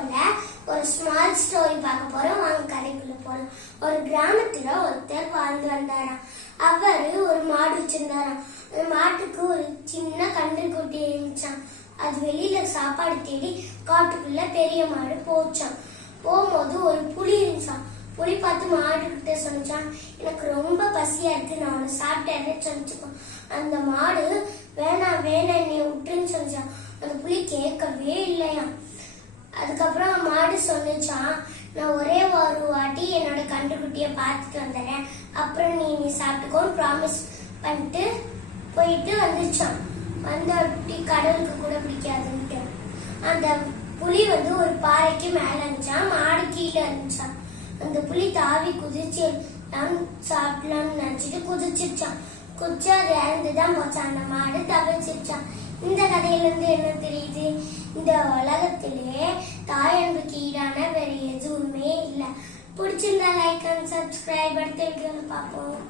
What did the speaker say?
வீடியோல ஒரு small story பார்க்க போறோம். வாங்க கதைக்குள்ள போறோம். ஒரு கிராமத்துல ஒருத்தர் வாழ்ந்து வந்தாராம். அவரு ஒரு மாடு வச்சிருந்தாராம். அந்த மாட்டுக்கு ஒரு சின்ன கன்றுக்குட்டி இருந்துச்சான். அது வெளியில சாப்பாடு தேடி காட்டுக்குள்ள பெரிய மாடு போச்சான். போகும்போது ஒரு புலி இருந்துச்சான். புலி பார்த்து மாடு கிட்ட சொன்னான், எனக்கு ரொம்ப பசியா இருக்கு, நான் உன்னை சாப்பிட்டேன்னு சொல்லிச்சுக்கோ. அந்த மாடு வேணாம் வேணாம் நீ விட்டுன்னு சொல்லிச்சான். அந்த புலி கேட்கவே இல்லையா. அதுக்கப்புறம் மாடு சொன்னிச்சான், நான் ஒரே ஒரு வாட்டி என்னோட கன்றுக்குட்டிய பார்த்துட்டு வந்துடுறேன், அப்புறம் நீ சாப்பிட்டுக்கோன்னு ப்ராமிஸ் பண்ணிட்டு போயிட்டு வந்துச்சான். வந்தாட்டி கடலுக்கு கூட பிடிக்காதுன்ட்டு அந்த புலி ஒரு பாறைக்கு மேல இருந்துச்சான். மாடு கீழே இருந்துச்சான். அந்த புலி தாவி குதிச்சு சாப்பிடலாம்னு நினைச்சிட்டு குதிச்சிருச்சான். குதிச்சு அது இறந்துதான் போச்சான். அந்த மாடு தவிச்சிருச்சான். இந்த கதையில இருந்து என்ன தெரியுது? இந்த உலகத்திலே தாய் அன்புக்கு ஈடான வேற எதுவுமே இல்லை. பிடிச்சிருந்தா லைக் அண்ட் சப்ஸ்கிரைப். அடுத்த வீடியோல பார்ப்போம்.